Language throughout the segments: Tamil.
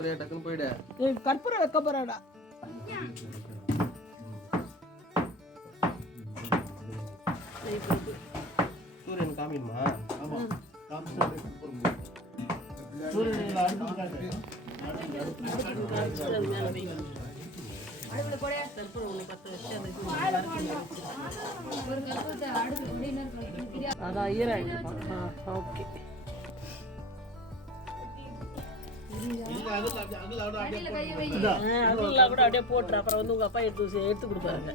டக்குன்னு போயிடு. ஏய், கற்பூரம் வைக்க போறாடா. சூரியன் காமிக்குமா? அதான் ஈராயிடுப்பா ஆ ஓகே. அதெல்லாம் கூட அப்படியே போட்டுரு அப்புறம் வந்து உங்க அப்பா எடுத்து எடுத்து கொடுப்பாருங்க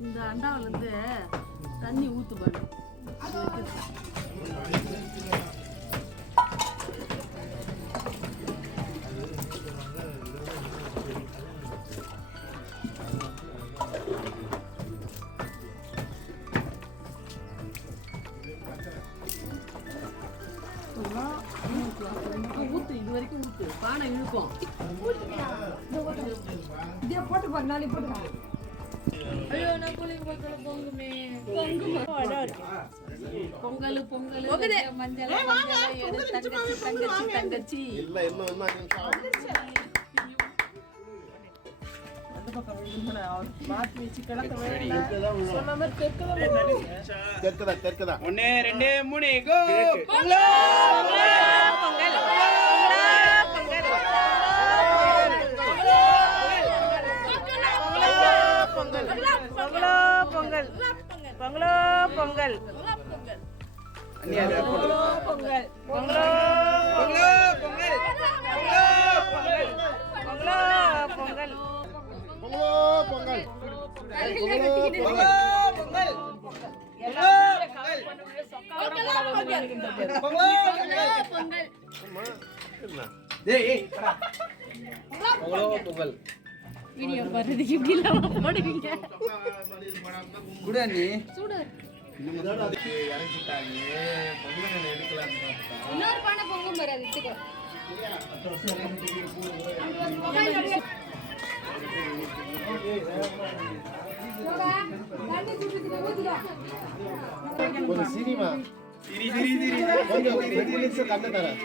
இந்த அண்டாவில இருந்து தண்ணி ஊத்து பாரு ஊத்து இது வரைக்கும் ஊத்து பானை இழுக்கும் இதே போட்டு பாரு நாளைக்கு போட்டு பொங்கல் பொங்கல் மஞ்சள் மஞ்சள் எடு, தங்கச்சி இல்ல இன்னும் இன்னும் தெற்குதான் தெற்குதா தெற்குதா ஒன்னு ரெண்டு மூணு பொங்கலோ. பொங்கல் பொங்கலோ. பொங்கல் பொங்கலோ. பொங்கல் பொங்கலோ. பொங்கலோ பொங்கல் பொங்கலோ பொங்கல் பொங்கலோ பொங்கல் பொங்கலோ பொங்கல் வீடியோ பாருறதுக்கு இப்படி இல்லாம போடுவீங்க. குடு அண்ணி பார்த்தா இன்னொரு பானை பொங்கும் பாரு அது சினிமா. திரி கொஞ்சம் கண்ணு கண்ணாடி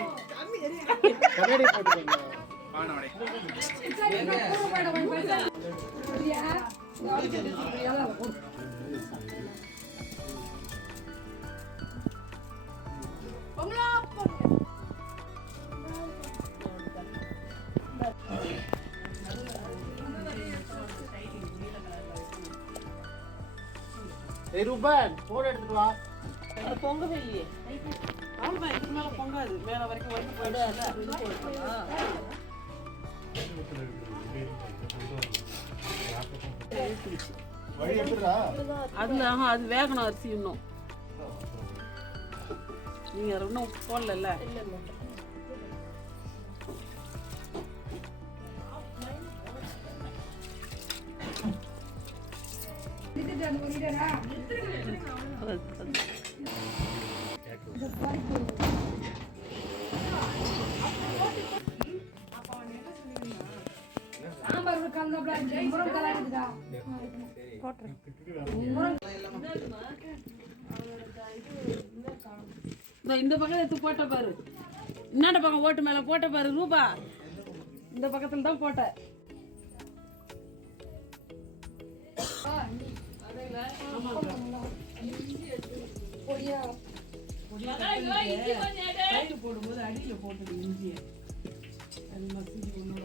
ரூபன் போன் எடுத்துட்டு வா. பொங்கவே இல்லையே. அவ்வளோதான் இதுக்கு மேலே பொங்காது. மேல வரைக்கும் வந்து போயிடுச்சு அதில் அது வேகணும் அரிசி இன்னும். நீங்கள் இன்னும் போடல இந்த இந்த பக்கம் எடுத்து போட்ட பாரு? இன்னாண்ட பக்கம் ஓட்டு மேலே போட்ட பாரு ரூபா? இந்த பக்கத்தில் தான் போட்ட. போடும்போது அடியில் போட்டுடு இஞ்சியை. அது மசிஞ்சு ஒன்றோட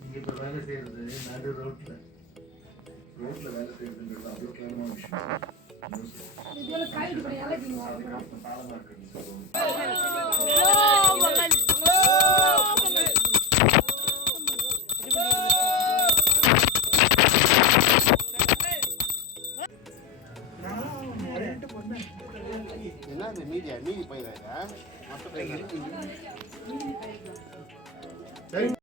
நீங்க இப்ப வேலை நடு கேவலமான விஷயம். இறக்கிங்க. என்ன இது மீதியா? மீதி பயிரா மொத்த பயிரா